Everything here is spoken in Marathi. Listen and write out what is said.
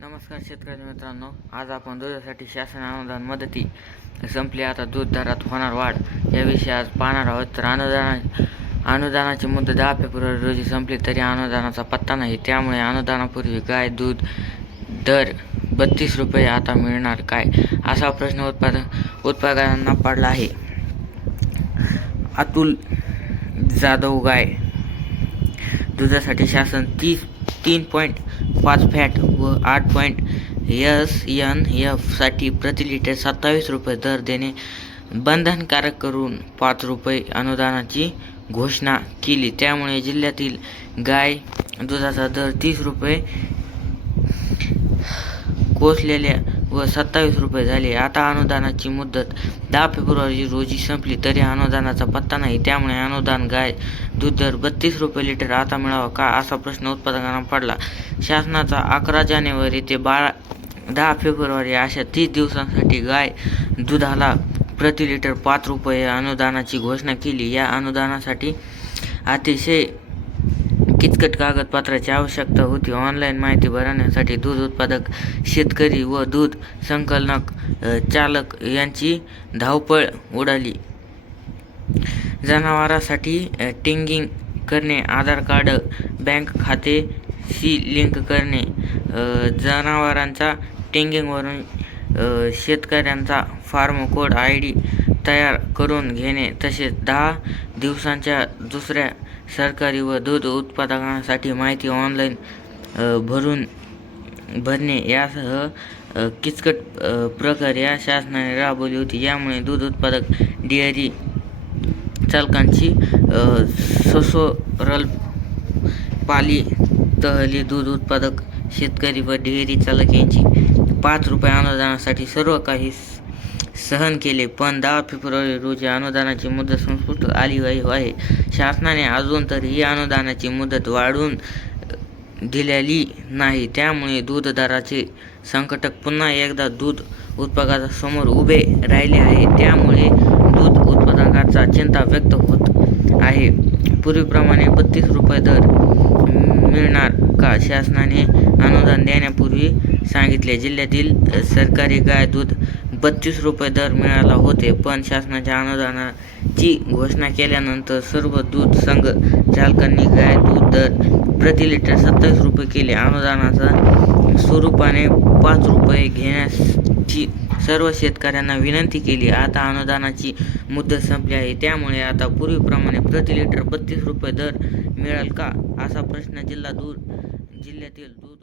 नमस्कार शेतकरी मित्रांनो आज आपण दुधासाठी शासन अनुदान मदती संपली. आता दूध दरात होणार वाढ. याविषयी आज पाहणार आहोत. तर अनुदाना अनुदानाची मुदत दहा फेब्रुवारी रोजी संपली तरी अनुदानाचा पत्ता नाही. त्यामुळे अनुदानापूर्वी गाय दूध दर बत्तीस रुपये आता मिळणार काय? असा प्रश्न उत्पादन उत्पादकांना पडला आहे. अतुल जाधव गाय. दुधासाठी शासन तीस तीन पॉईंट पाच फॅट व आठ पॉईंट एस एन एफसाठी प्रति लिटर सत्तावीस रुपये दर देणे बंधनकारक करून पाच रुपये अनुदानाची घोषणा केली. त्यामुळे जिल्ह्यातील गाय दुधाचा दर तीस रुपये कोसलेल्या व सत्तावीस रुपये झाले. आता अनुदानाची मुदत दहा फेब्रुवारी रोजी संपली तरी अनुदानाचा पत्ता नाही. त्यामुळे अनुदान गाय दूध दर बत्तीस रुपये लिटर आता मिळावा का असा प्रश्न उत्पादकांना पडला. शासनाचा अकरा जानेवारी ते बारा दहा फेब्रुवारी अशा तीस दिवसांसाठी गाय दुधाला प्रति लिटर पाच रुपये अनुदानाची घोषणा केली. या अनुदानासाठी अतिशय किचकट कागदपत्राची आवश्यकता होती. ऑनलाईन माहिती भरण्यासाठी दूध उत्पादक शेतकरी व दूध संकलनक चालक यांची धावपळ उडाली. जनावरांसाठी टिंगिंग करणे आधार कार्ड बँक खातेशी लिंक करणे जनावरांचा टिंगिंगवरून शेतकऱ्यांचा फार्म कोड आय डी तयार करून घेणे तसेच दहा दिवसांच्या दुसऱ्या सरकारी व दूध उत्पादकांसाठी माहिती ऑनलाईन भरून भरणे यासह किचकट प्रकार प्रक्रिया शासनाने राबवली होती. यामुळे दूध उत्पादक डेअरी चालकांची ससोरल पाली तहली दूध उत्पादक शेतकरी व डेअरी चालक यांची पाच रुपये अनुदानासाठी सर्व काही सहन केले पण दहा फेब्रुवारी रोजी अनुदानाची मुदत संस्कृत आली आहे. शासनाने अजून तरी ही अनुदानाची मुदत वाढवून दिलेली नाही. त्यामुळे दूध दराचे संकटक पुन्हा एकदा दूध उत्पादकासमोर उभे राहिले आहे. त्यामुळे दूध उत्पादकांचा चिंता व्यक्त होत आहे. पूर्वीप्रमाणे बत्तीस रुपये दर मिळणार का? शासनाने अनुदान देण्यापूर्वी सांगितले. जिल्ह्यातील सरकारी गाय दूध बत्तीस रुपये दर मिळाला होते पण शासनाच्या अनुदानाची घोषणा केल्यानंतर सर्व दूध संघ चालकांनी गाय दूध दर प्रति लिटर सत्तावीस रुपये केले. अनुदानाचा स्वरूपाने पाच रुपये घेण्याची सर्व शेतकऱ्यांना विनंती केली. आता अनुदानाची मुदत संपली आहे. त्यामुळे आता पूर्वीप्रमाणे प्रति लिटर बत्तीस रुपये दर मिळेल का? असा प्रश्न जिल्हा दूध जिल्ह्यातील दूध